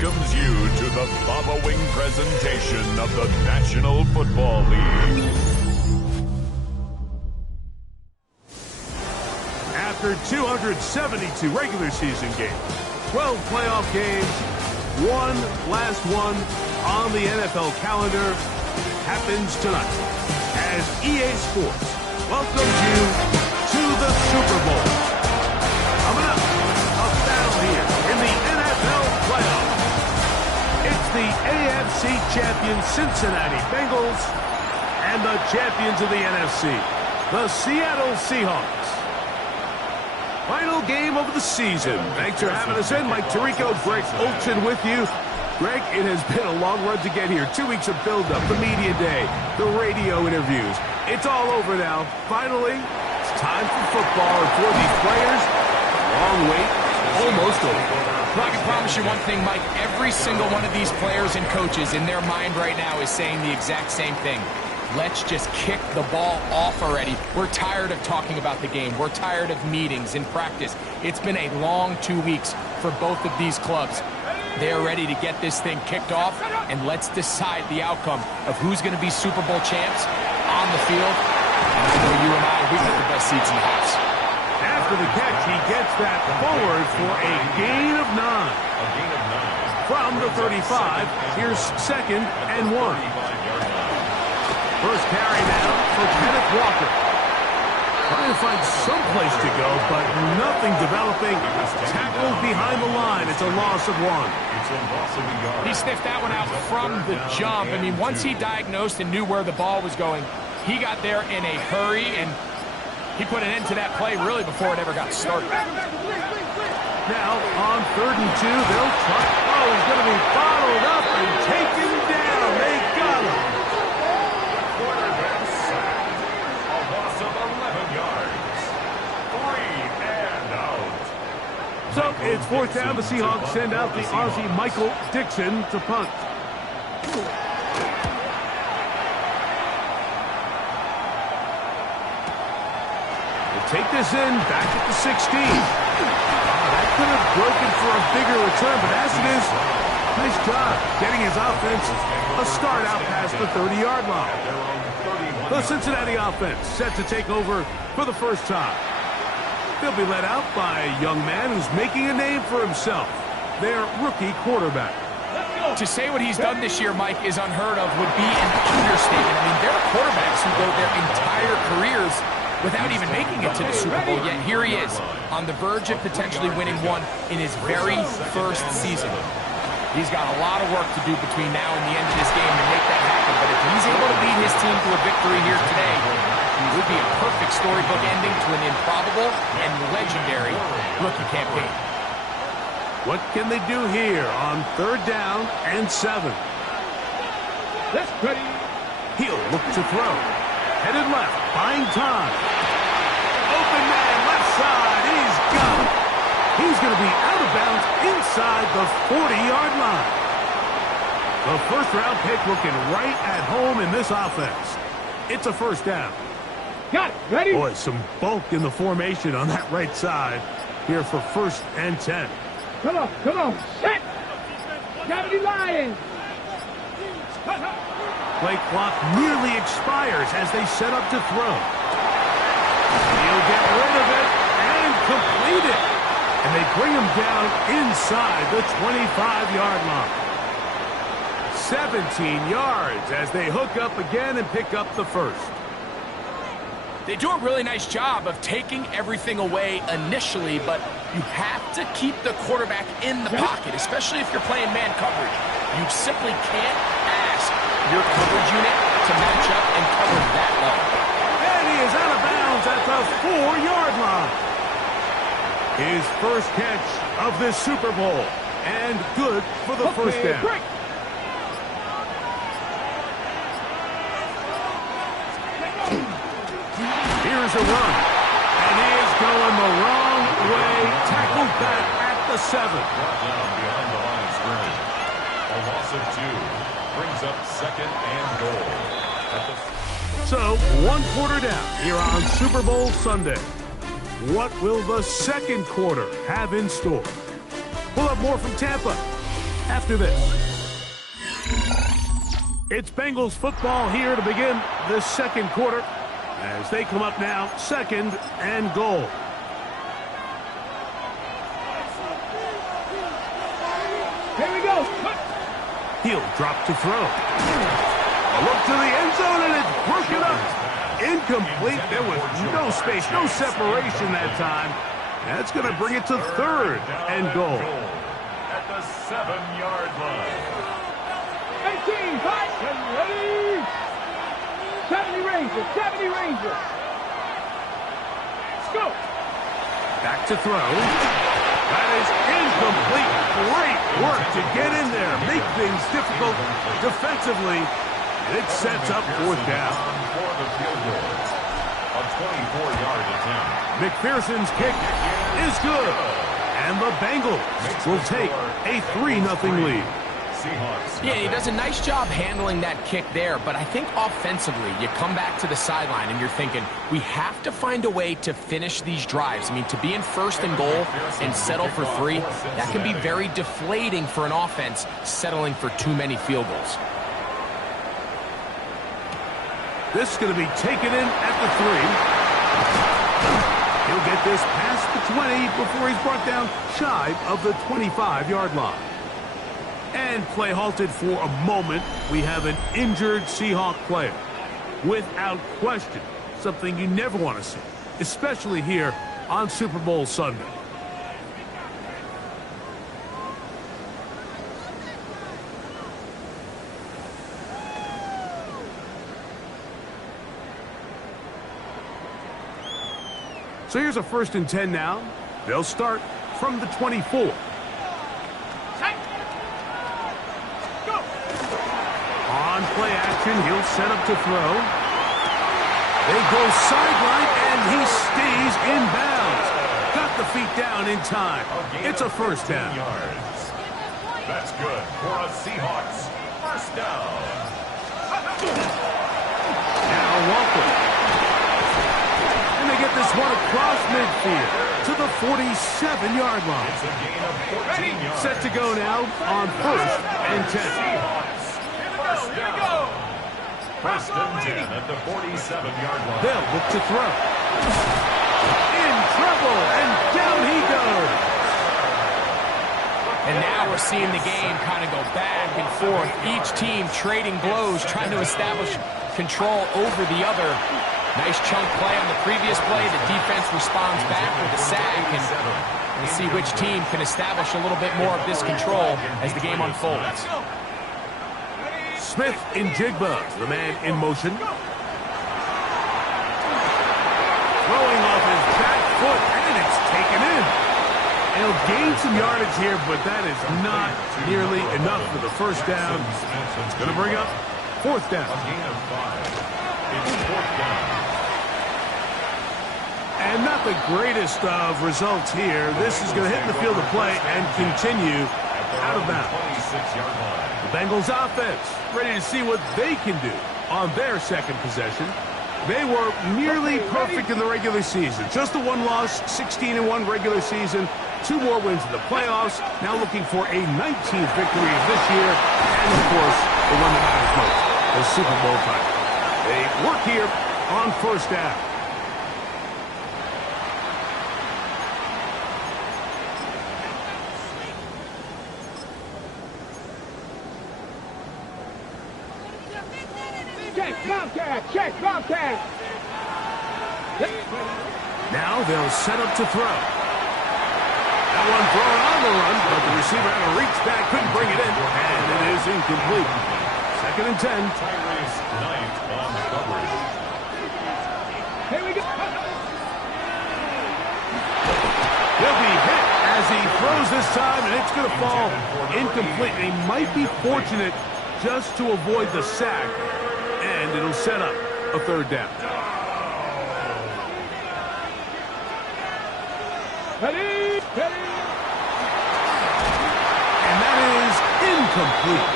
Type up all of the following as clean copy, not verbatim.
welcomes you to the following presentation of the National Football League. After 272 regular season games, 12 playoff games, one last one on the NFL calendar happens tonight as EA Sports welcomes you to the Super Bowl. Coming up, a battle here in the NFL playoffs. It's the AFC champion Cincinnati Bengals and the champions of the NFC, the Seattle Seahawks. Final game of the season. Thanks for having us in. Mike Tirico, Greg Olsen with you. Greg, it has been a long run to get here. 2 weeks of build-up, the media day, the radio interviews. It's all over now. Finally, it's time for football. And for these players, the long wait is almost over. Well, I can promise you one thing, Mike. Every single one of these players and coaches in their mind right now is saying the exact same thing. Let's just kick the ball off already. We're tired of talking about the game. We're tired of meetings and practice. It's been a long 2 weeks for both of these clubs. They're ready to get this thing kicked off, and let's decide the outcome of who's going to be Super Bowl champs on the field. And I know you and I, we've got the best seats in the house. After the catch, he gets that forward for a gain of 9. From the 35, here's 2nd and 1. First carry now for Kenneth Walker. Trying to find some place to go, but nothing developing. Tackled behind the line. It's a loss of 1. He sniffed that one out from the jump. I mean, once he diagnosed and knew where the ball was going, he got there in a hurry, and he put an end to that play really before it ever got started. Now, on 3rd and 2, they'll try. Oh, he's going to be followed up and taken down. They got him. It's fourth down. The Seahawks send out the Aussie Michael Dixon to punt. Take this in, back at the 16. That could have broken for a bigger return, but as it is, nice job getting his offense a start out past the 30-yard line. The Cincinnati offense set to take over for the first time. They'll be led out by a young man who's making a name for himself, their rookie quarterback. To say what he's done this year, Mike, is unheard of would be an understatement. I mean, there are quarterbacks who go their entire careers without even making it to the Super Bowl, yet here he is, on the verge of potentially winning one in his very first season. He's got a lot of work to do between now and the end of this game to make that happen, but if he's able to lead his team to a victory here today, it would be a perfect storybook ending to an improbable and legendary rookie campaign. What can they do here on third down and 7? That's pretty. He'll look to throw. Headed left, buying time. Open man, left side, he's got it. He's going to be out of bounds inside the 40-yard line. The first-round pick looking right at home in this offense. It's a first down. Got it. Ready? Boy, some bulk in the formation on that right side here for first and 10. Come on, set. Gravity Lions. Play clock nearly expires as they set up to throw. He'll get rid of it and complete it. And they bring him down inside the 25-yard line. 17 yards as they hook up again and pick up the first. They do a really nice job of taking everything away initially, but you have to keep the quarterback in the pocket, especially if you're playing man coverage. You simply can't ask your coverage unit to match up and cover that low. And he is out of bounds at the 4-yard line. His first catch of this Super Bowl, and good for the first down. Break. Here's a run, and he is going the wrong way, tackled back at the 7. Brought down behind the line of scrimmage. A loss of 2 brings up second and goal. So, 1 quarter down here on Super Bowl Sunday. What will the second quarter have in store? We'll have more from Tampa after this. It's Bengals football here to begin the second quarter as they come up now, second and goal. Here we go. He'll drop to throw. A look to the end zone, and it's broken up. Incomplete. There was no space, no separation that time. That's going to bring it to third and goal. At the 7-yard line. 18, fight, and ready. 70 Rangers, 70 Rangers. Let's go. Back to throw. That is incomplete. Great work to get in there, make things difficult defensively. And it sets up fourth down. For the field goal. A 24-yard attempt. McPherson's kick is good. And the Bengals will take a 3-0 lead. Seahawks. Yeah, he does a nice job handling that kick there, but I think offensively, you come back to the sideline and you're thinking, we have to find a way to finish these drives. I mean, to be in first and goal and settle for 3, that can be very deflating for an offense settling for too many field goals. This is going to be taken in at the 3. He'll get this past the 20 before he's brought down shy of the 25-yard line. And play halted for a moment. We have an injured Seahawk player. Without question, something you never want to see, especially here on Super Bowl Sunday. So here's a 1st and 10 now. They'll start from the 24. On play action, he'll set up to throw. They go sideline, and he stays in bounds. Got the feet down in time. It's a first down. Yards. That's good for a Seahawks first down. Now Walker. And they get this one across midfield to the 47-yard line. It's a gain of 14 yards. Set to go now on 1st and 10. Seahawks first down. First and 10 at the 47-yard line. They'll look to throw. In trouble, and down he goes. And now we're seeing the game kind of go back and forth. Each team trading blows, trying to establish control over the other. Nice chunk play on the previous play. The defense responds back with a sack, and we'll see which team can establish a little bit more of this control as the game unfolds. Smith in Jigba, the man in motion. Throwing off his back foot, and it's taken in. He'll gain some yardage here, but that is not nearly enough for the first down. It's going to bring up 4th down. A gain of 5. It's 4th down. And not the greatest of results here. This is going to hit the field of play and continue out of bounds. 26-yard line. The Bengals offense ready to see what they can do on their second possession. They were nearly perfect in the regular season. Just the one loss, 16-1 regular season, 2 more wins in the playoffs. Now looking for a 19th victory this year. And, of course, the one that matters most, the Super Bowl title. They work here on 1st down. Check, Bobcat! Check, Bobcat! Now they'll set up to throw. That one thrown on the run, but the receiver had to reach back, couldn't bring it in, and it is incomplete. 2nd and 10. Tyrese Knight on the coverage. Here we go! He'll be hit as he throws this time, and it's going to fall incomplete. He might be fortunate just to avoid the sack, and it'll set up a 3rd down. Ready? Ready? And that is incomplete.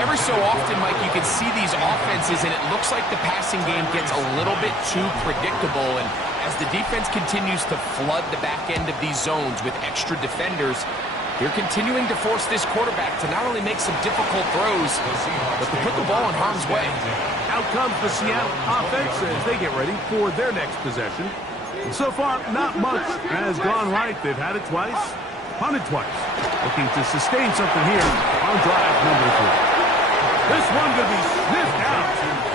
Every so often, Mike, you can see these offenses, and it looks like the passing game gets a little bit too predictable. And as the defense continues to flood the back end of these zones with extra defenders, they're continuing to force this quarterback to not only make some difficult throws, but to put the ball in harm's way. Out comes the Seattle offense as they get ready for their next possession. And so far, not much has gone right. They've had it twice, punted twice. Looking to sustain something here on drive number 3. This one going to be sniffed out,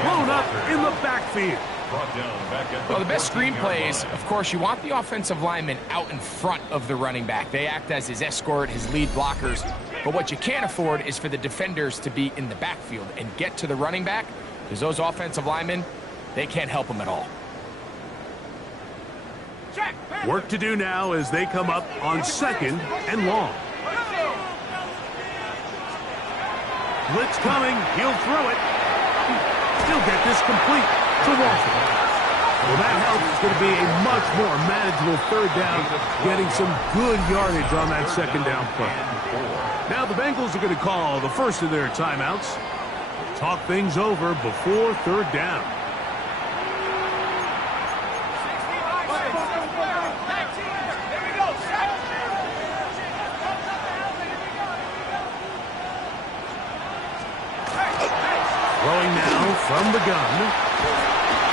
blown up in the backfield. Well, the best screenplay is, of course, you want the offensive lineman out in front of the running back. They act as his escort, his lead blockers. But what you can't afford is for the defenders to be in the backfield and get to the running back, because those offensive linemen, they can't help him at all. Work to do now as they come up on 2nd and long. Blitz coming. He'll throw it. He'll get this complete to Walker. Well, that help is going to be a much more manageable 3rd down, getting some good yardage on that 2nd down play. Now the Bengals are going to call the first of their timeouts. Talk things over before 3rd down. Throwing now from the gun.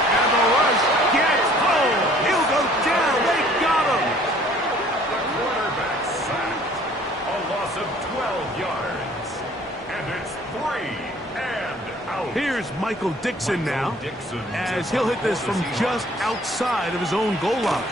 And the rush gets home. He'll go down. They got him. Quarterback sacked. A loss of 12 yards. And it's 3 and out. Here's Michael Dixon now, Dixon as he'll hit this from just outside of his own goal line.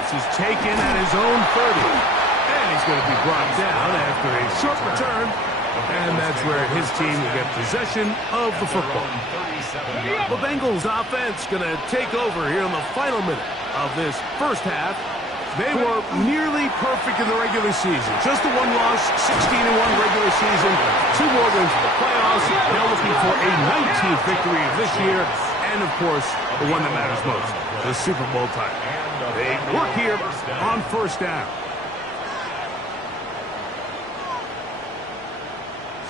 This is taken at his own 30. And he's going to be brought down after a short return. And that's where his team will get possession of the football. The Bengals offense going to take over here in the final minute of this first half. They were nearly perfect in the regular season. Just the one loss, 16-1 regular season, 2 more wins in the playoffs. Now looking for a 19th victory of this year, and of course, the one that matters most, the Super Bowl title. They work here on first down.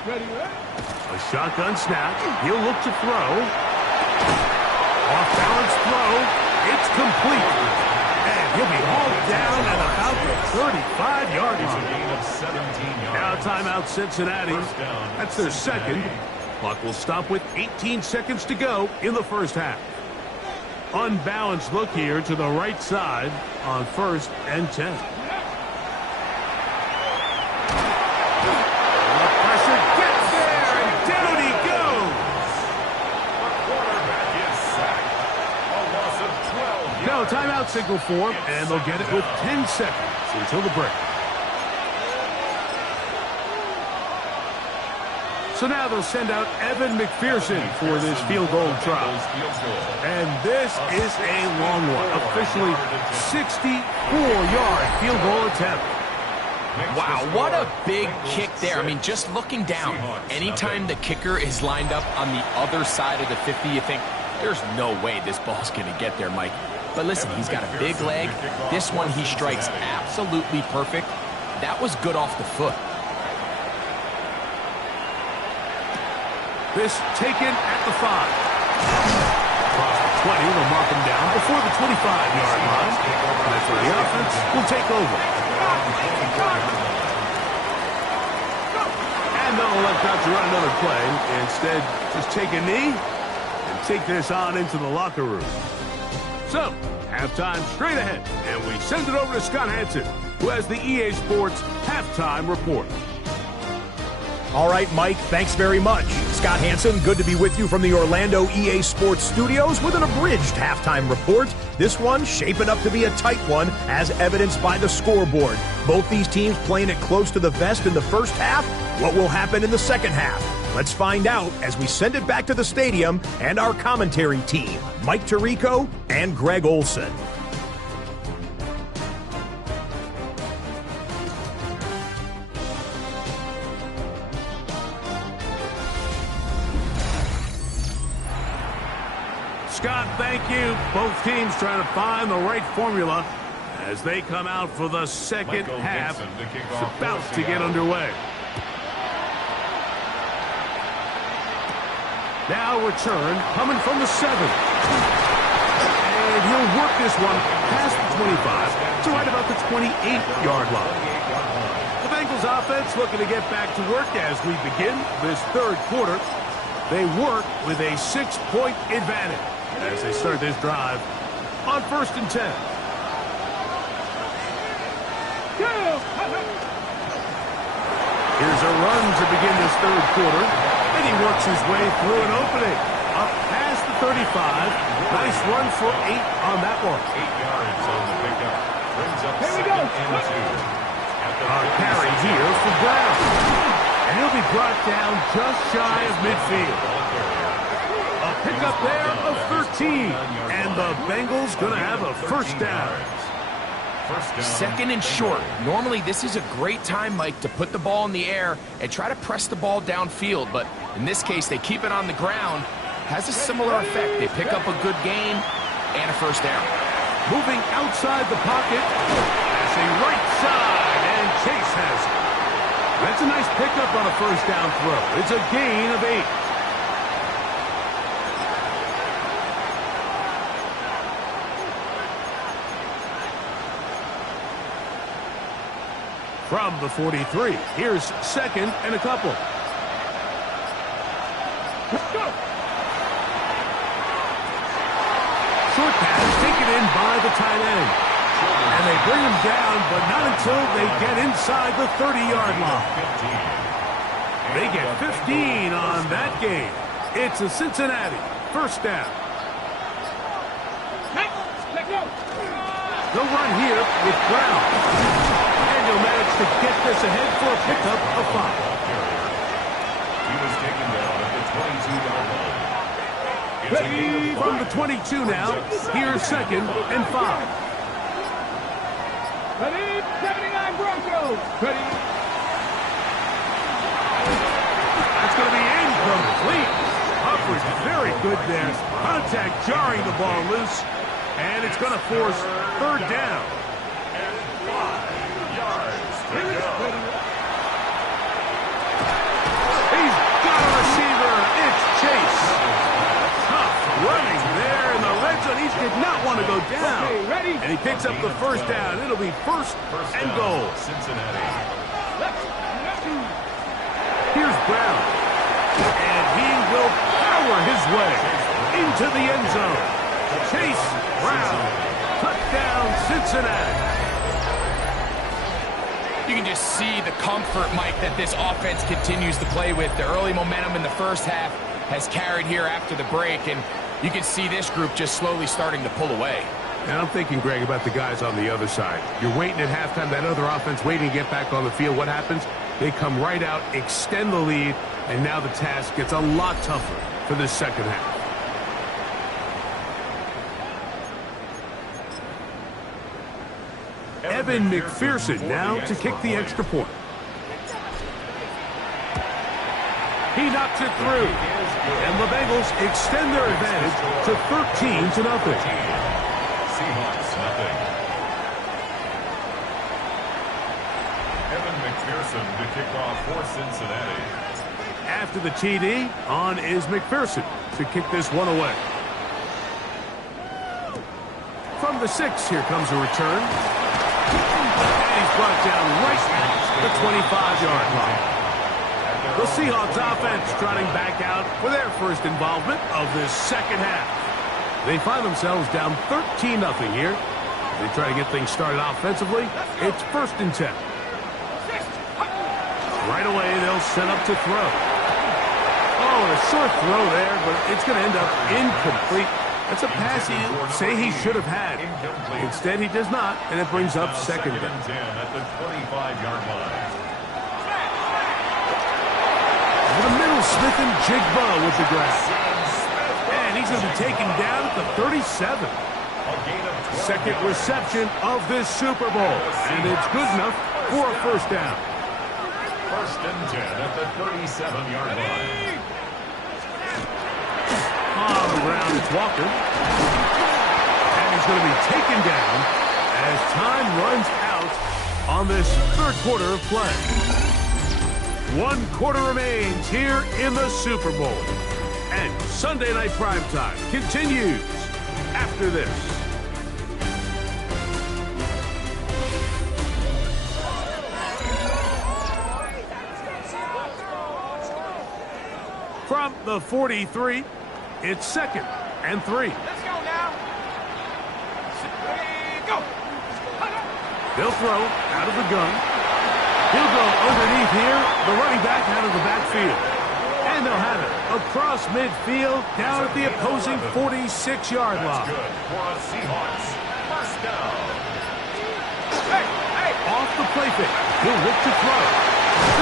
A shotgun snap. He'll look to throw. Off-balance throw. It's complete. And he'll be hauled down at about the 35-yard line. Now timeout Cincinnati. That's their second. Clock will stop with 18 seconds to go in the first half. Unbalanced look here to the right side on 1st and 10. The pressure gets there, and down he goes. The quarterback is sacked. A loss of 12 yards. Now timeout signal for, and they'll get it with 10 seconds until the break. So now they'll send out Evan McPherson for this field goal try. And this is a long one. Officially 64-yard field goal attempt. Wow, what a big kick there. I mean, just looking down, anytime the kicker is lined up on the other side of the 50, you think, there's no way this ball's going to get there, Mike. But listen, he's got a big leg. This one he strikes absolutely perfect. That was good off the foot. This taken at the 5. Across the 20, they'll mark him down before the 25-yard line. That's where the offense will take over. And they'll elect not to run another play. Instead, just take a knee and take this on into the locker room. So, halftime straight ahead. And we send it over to Scott Hansen, who has the EA Sports halftime report. All right, Mike, thanks very much. Scott Hansen, good to be with you from the Orlando EA Sports studios with an abridged halftime report. This one shaping up to be a tight one, as evidenced by the scoreboard. Both these teams playing it close to the vest in the first half. What will happen in the second half? Let's find out as we send it back to the stadium and our commentary team, Mike Tirico and Greg Olson. Scott, thank you. Both teams trying to find the right formula as they come out for the second half. It's about to get underway. Now return coming from the 7. And he'll work this one past the 25 to right about the 28-yard line. The Bengals offense looking to get back to work as we begin this third quarter. They work with a 6-point advantage as they start this drive on 1st and 10. Here's a run to begin this third quarter, and he works his way through an opening. Up past the 35. Nice run for 8 on that one. 8 yards on the pickup. Brings up Here we go. 2nd and 2. A carry here for Brown. And he'll be brought down just shy of midfield. A pickup there of 13. And the Bengals going to have a first down. 2nd and short. Normally, this is a great time, Mike, to put the ball in the air and try to press the ball downfield. But in this case, they keep it on the ground. Has a similar effect. They pick up a good gain and a first down. Moving outside the pocket. Passing right side. And Chase has it. That's a nice pickup on a first down throw. It's a gain of 8. From the 43, here's 2nd and a couple. Let's go. Short pass taken in by the tight end. And they bring him down, but not until they get inside the 30-yard line. They get 15 on that game. It's a Cincinnati first down. Let's go. They'll run here with Brown. And he'll manage to get this ahead for a pickup of 5. He was taken down at the 22-yard line. From the 22 now, here's 2nd and 5. Ready? 79 Broncos. Ready? That's going to be incomplete. Hubbard's very good there. Contact jarring the ball loose. And it's going to force third down. And 5 yards to go. He's got a receiver. It's Chase. Tough running there in the red zone. He did not want to go down. Okay, ready? And he picks up the first down. It'll be first and goal. Cincinnati. Here's Brown. And he will power his way into the end zone. Chase Brown. Touchdown, Cincinnati. You can just see the comfort, Mike, that this offense continues to play with. The early momentum in the first half has carried here after the break, and you can see this group just slowly starting to pull away. And I'm thinking, Greg, about the guys on the other side. You're waiting at halftime, that other offense waiting to get back on the field. What happens? They come right out, extend the lead, and now the task gets a lot tougher for this second half. Evan McPherson now to kick the extra point. He knocks it through. And the Bengals extend their advantage to 13-0. Seahawks, nothing. Evan McPherson to kick off for Cincinnati. After the TD, on is McPherson to kick this one away. From the 6, here comes a return. And he's brought down right at the 25-yard line. The Seahawks offense trotting back out for their first involvement of this second half. They find themselves down 13-0 here. They try to get things started offensively. It's 1st and 10. Right away, they'll set up to throw. Oh, a short throw there, but it's going to end up incomplete. That's a pass he say he should have had. Instead, he does not, and it brings up 2nd down. 10 at the 25-yard line. The middle, Smith and Jigba with the grab. And he's going to be taken down at the 37. Second reception of this Super Bowl. And it's good enough for a first down. 1st and 10 at the 37-yard line. On the ground, it's Walker. And he's going to be taken down as time runs out on this third quarter of play. 1 quarter remains here in the Super Bowl. And Sunday Night Primetime continues after this. From the 43, it's 2nd and 3. Let's go now. Go. They'll throw out of the gun. He'll go underneath here, the running back out of the backfield. And they'll have it across midfield down at the opposing 46-yard line. That's good for a Seahawks first down. Hey. Off the play fake, he'll look to throw.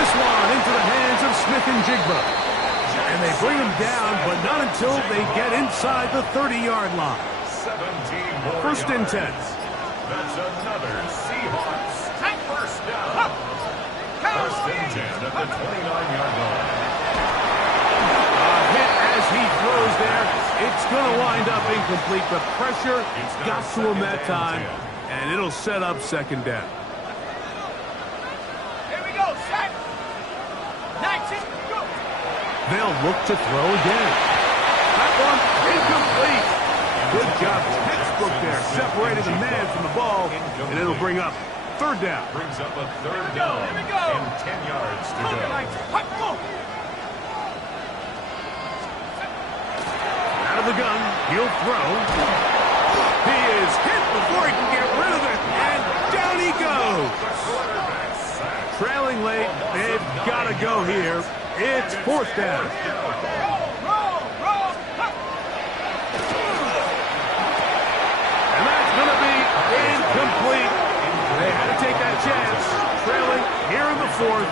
This one into the hands of Smith and Jigba. And they bring him down, but not until they get inside the 30-yard line. 17 more 1st and 10. That's another Seahawks first down. 1st and 10 at the 29-yard line. Hit as he throws there. It's going to wind up incomplete. The pressure got to him that time, and it'll set up 2nd down. Here we go. Set. 19. Go. They'll look to throw again. That one incomplete. Good job. Textbook there. Separated the man from the ball, and it'll bring up 3rd down. Brings up a 3rd down Here we go. and 10 yards to go. Out of the gun, he'll throw. He is hit before he can get rid of it, and down he goes. Trailing late, they've got to go here. It's 4th down. And that's going to be incomplete. They had to take that chance, trailing here in the 4th,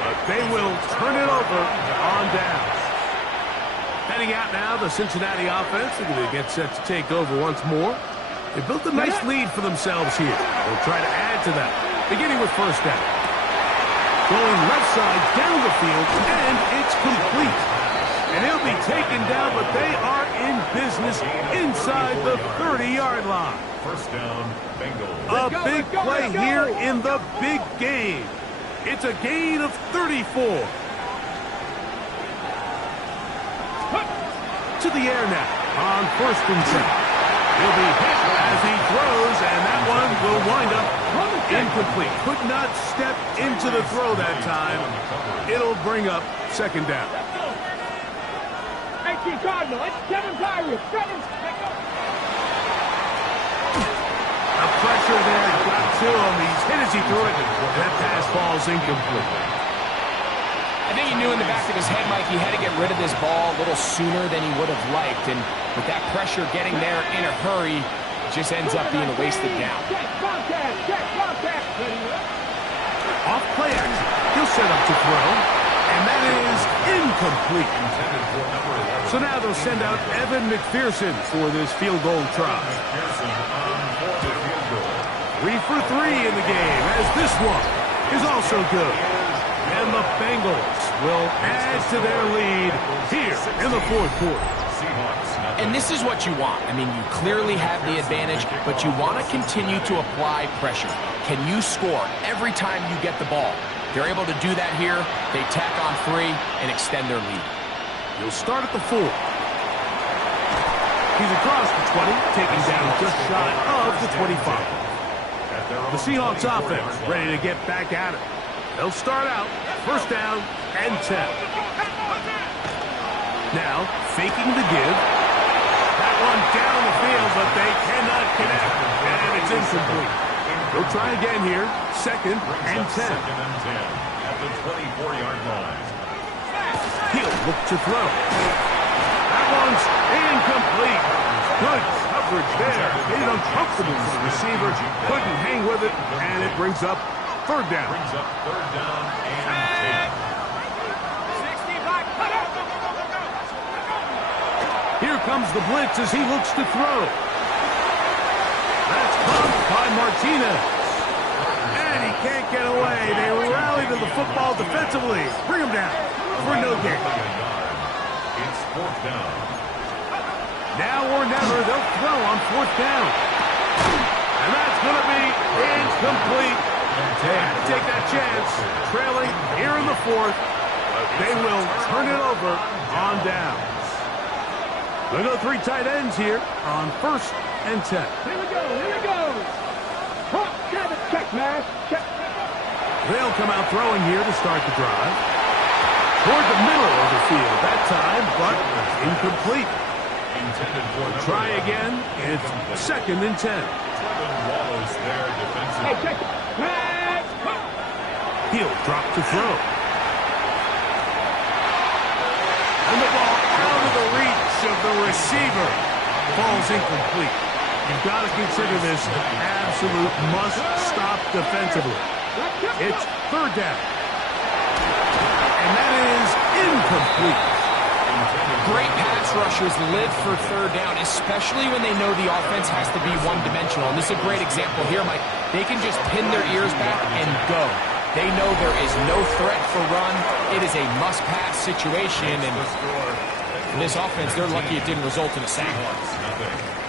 but they will turn it over on down. Heading out now, the Cincinnati offense. They're going to get set to take over once more. They built a nice lead for themselves here. They'll try to add to that, beginning with first down. Going left side down the field, and it's complete. And he'll be taken down, but they are in business inside the 30-yard line. First down, Bengals. A big play here in the big game. It's a gain of 34. To the air now on first and 10. He'll be hit as he throws, and that one will wind up incomplete. Could not step into the throw that time. It'll bring up second down. Cardinal, it's Kevin Tyree. The pressure there got to him. He's hit as he threw it, and that pass ball's incomplete. I think he knew in the back of his head, Mike, he had to get rid of this ball a little sooner than he would have liked. And with that pressure getting there in a hurry, it just ends up being a wasted down. Off play action. He'll set up to throw, and that is incomplete. So now they'll send out Evan McPherson for this field goal try. 3 for 3 in the game, as this one is also good. And the Bengals will add to their lead here in the fourth quarter. And this is what you want. I mean, you clearly have the advantage, but you want to continue to apply pressure. Can you score every time you get the ball? They're able to do that here. They tack on 3 and extend their lead. He'll start at the 4. He's across the 20, taken down just shy of the 25. The Seahawks offense ready to get back at it. They'll start out first down and 10. Now, faking the give. That one down the field, but they cannot connect, and it's incomplete. They'll try again here, second and 10. At the 24-yard line. He'll look to throw. That one's incomplete. Good coverage there. Made it uncomfortable for the receiver. Couldn't hang with it, and it brings up third down. Brings up third down and 10. Here comes the blitz as he looks to throw. That's caught by Martinez. And he can't get away. They rally to the football defensively. Bring him down for no gain. It's fourth down. Now or never, they'll throw on fourth down. And that's going to be incomplete. They had to take that chance, trailing here in the fourth. But they will turn it over on downs. They'll go 3 tight ends here on first and 10. Here we go. Check, man. Check. They'll come out throwing here to start the drive. Toward the middle of the field that time, but incomplete. Try again. It's second and 10. Wallace there defensively. Hey, check. He'll drop to throw. And the ball out of the reach of the receiver. Ball's incomplete. You've got to consider this an absolute must-stop defensively. It's third down. And that is incomplete. Great pass rushers live for third down, especially when they know the offense has to be one-dimensional. And this is a great example here, Mike. They can just pin their ears back and go. They know there is no threat for run. It is a must-pass situation, and in this offense, they're lucky it didn't result in a sack.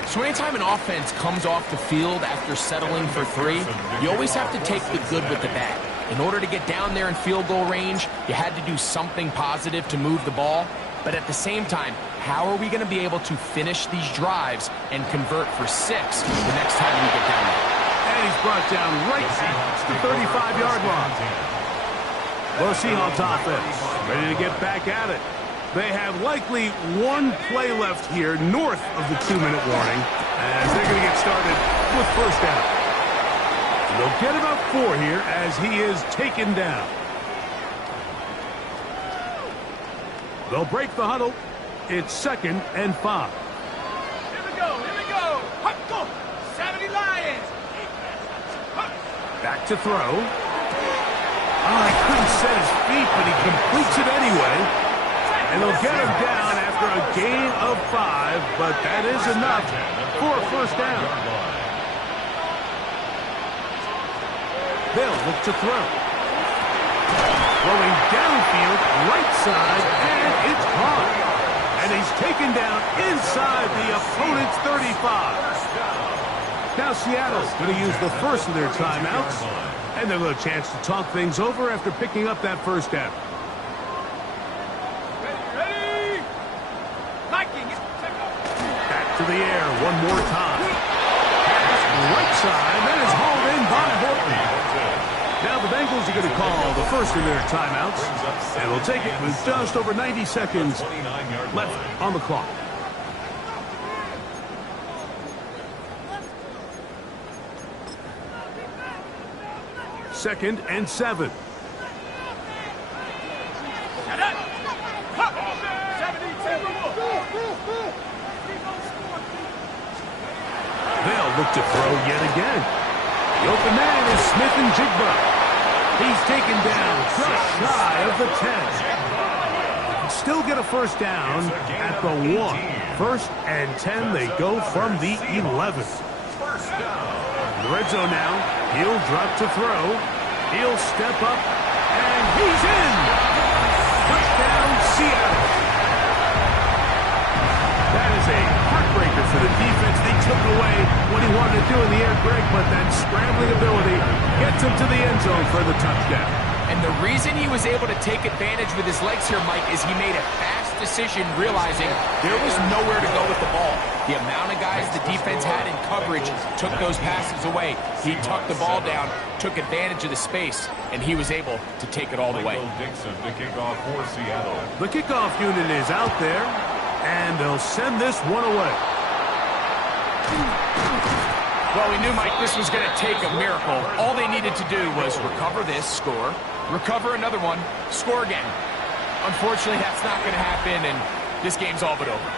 So anytime an offense comes off the field after settling for 3, you always have to take the good with the bad. In order to get down there in field goal range, you had to do something positive to move the ball. But at the same time, how are we going to be able to finish these drives and convert for 6 the next time we get down there? And he's brought down right at the 35-yard line. The Seahawks offense ready to get back at it. They have likely 1 play left here north of the 2-minute warning as they're going to get started with first down. They'll get about 4 here as he is taken down. They'll break the huddle. It's second and 5. Here we go. Hut, go. 70 Lions. Back to throw. Oh, he couldn't set his feet, but he completes it anyway. And they'll get him down after a gain of 5, but that is enough for a first down. They'll look to throw. Throwing downfield, right side, and it's caught. And he's taken down inside the opponent's 35. Now Seattle's going to use the first of their timeouts, and they'll have a chance to talk things over after picking up that first down. Ready? Back To the air one more time. Right side, that is hauled in by Horton. Now the Bengals are going to call the first of their timeouts, and we'll take it with just over 90 seconds left on the clock. Second and 7. They'll look to throw yet again. The open man is Smith and Jigba. He's taken down just shy of the 10. They can still get a first down at the 1. First and 10, they go from the 11. In the red zone now. He'll drop to throw. He'll step up, and he's in. Touchdown, Seattle. That is a heartbreaker for the defense. They took away what he wanted to do in the air, Greg, but that scrambling ability gets him to the end zone for the touchdown. And the reason he was able to take advantage with his legs here, Mike, is he made a fast decision realizing there was nowhere to go with the ball. The amount of guys the defense had in coverage took those passes away. He tucked the ball down, took advantage of the space, and he was able to take it all the way. The kickoff for Seattle. The kickoff unit is out there, and they'll send this one away. Well, we knew, Mike, this was going to take a miracle. All they needed to do was recover this, score, recover another one, score again. Unfortunately, that's not going to happen, and this game's all but over.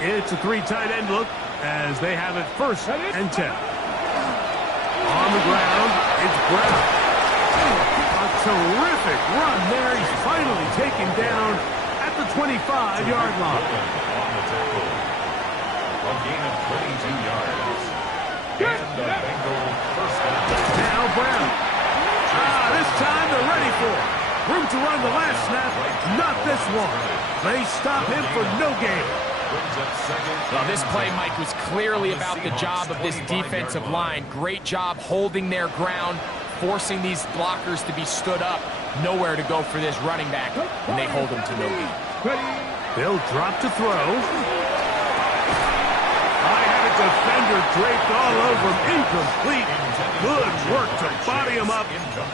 It's a 3 tight end look as they have it first and 10. On the ground, it's Brown. A terrific run there. He's finally taken down at the 25-yard line. A gain of 22 yards. And the Bengals first down. Now Brown. This time they're ready for it. Room to run the last snap. Not this one. They stop him for no gain. Well, this play, Mike, was clearly about the job of this defensive line. Great job holding their ground, forcing these blockers to be stood up. Nowhere to go for this running back, and they hold him to no gain. They'll drop to throw. I had a defender draped all over him. Incomplete. Good work to body him up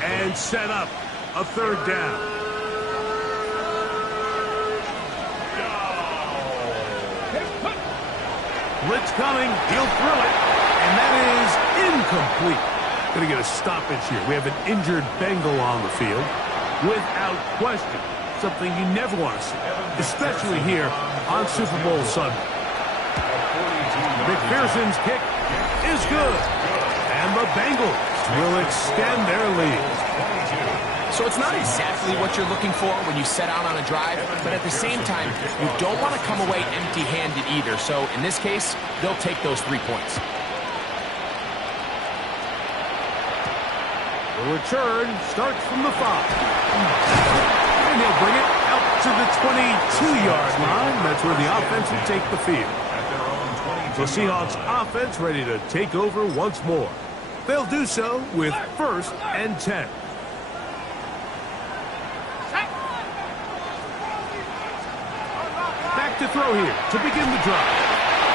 and set up a third down. Blitz coming. He'll throw it. And that is incomplete. Going to get a stoppage here. We have an injured Bengal on the field. Without question. Something you never want to see. Especially here on Super Bowl Sunday. McPherson's kick is good. And the Bengals will extend their lead. So it's not exactly what you're looking for when you set out on a drive, but at the same time, you don't want to come away empty-handed either. So in this case, they'll take those 3 points. The return starts from the 5. And he'll bring it out to the 22-yard line. That's where the offense will take the field. The Seahawks offense ready to take over once more. They'll do so with first and 10. Back to throw here to begin the drive.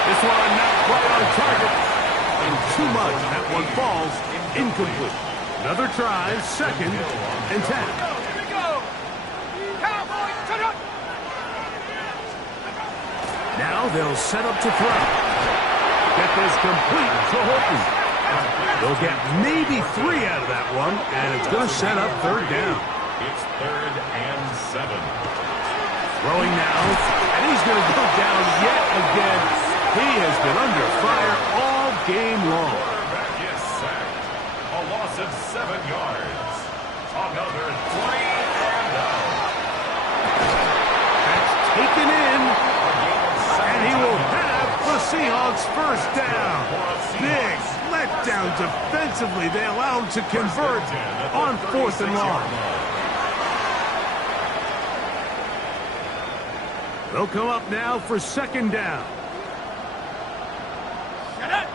This one not quite on target. And too much. That one falls incomplete. Another try, second and 10. Here we go. Cowboys, shut up. Now they'll set up to throw. Get this complete to Horton. They'll get maybe 3 out of that one, and it's going to set up third down. It's 3rd and 7. Throwing now, and he's going to go down yet again. He has been under fire all game long. Quarterback is sacked. A loss of 7 yards. Another 3 and out. That's Seahawks first down. Big letdown defensively. They allow him to convert on 4th and long. They'll come up now for 2nd down. Shut up.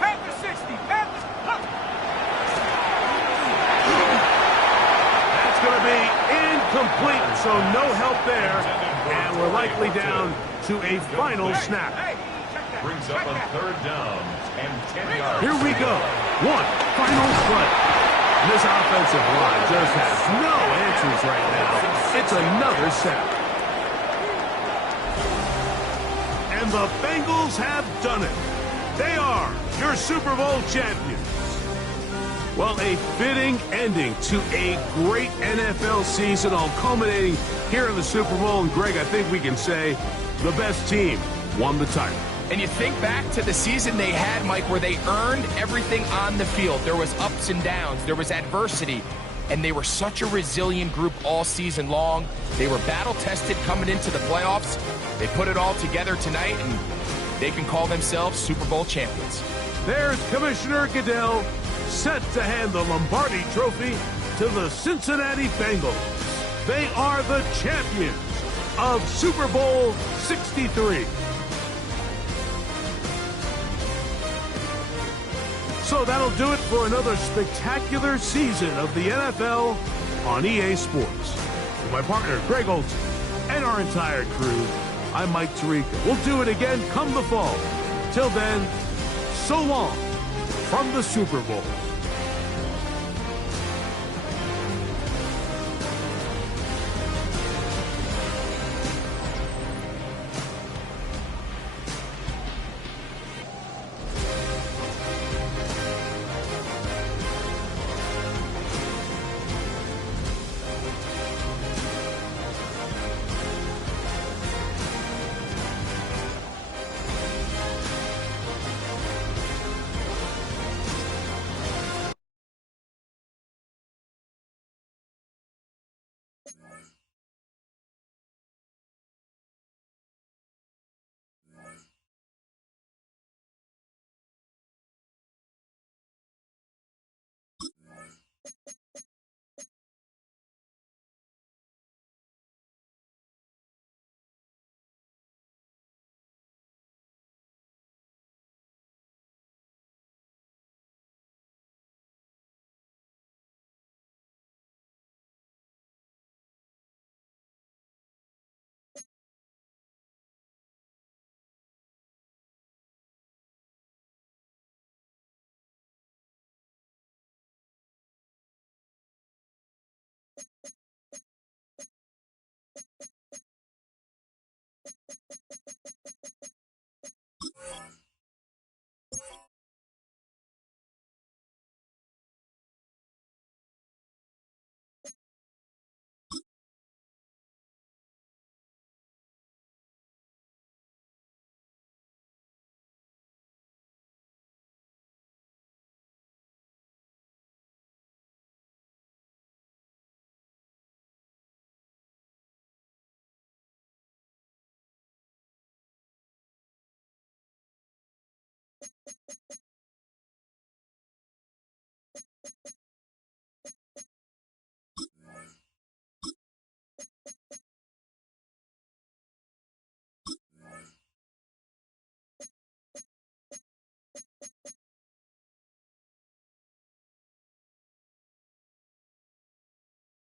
Panther 60. Panther. That's going to be incomplete, so no help there. And we're likely down to a final snap. Hey, check that. Brings up a 3rd down and 10 yards. Here we go. One final play. This offensive line just has no answers right now. It's another sack. And the Bengals have done it. They are your Super Bowl champions. Well, a fitting ending to a great NFL season, all culminating here in the Super Bowl. And Greg, I think we can say the best team won the title. And you think back to the season they had, Mike, where they earned everything on the field. There was ups and downs. There was adversity. And they were such a resilient group all season long. They were battle-tested coming into the playoffs. They put it all together tonight, and they can call themselves Super Bowl champions. There's Commissioner Goodell set to hand the Lombardi Trophy to the Cincinnati Bengals. They are the champions of Super Bowl 63. So that'll do it for another spectacular season of the NFL on EA Sports. With my partner, Greg Olson, and our entire crew, I'm Mike Tirico. We'll do it again come the fall. Till then, so long from the Super Bowl.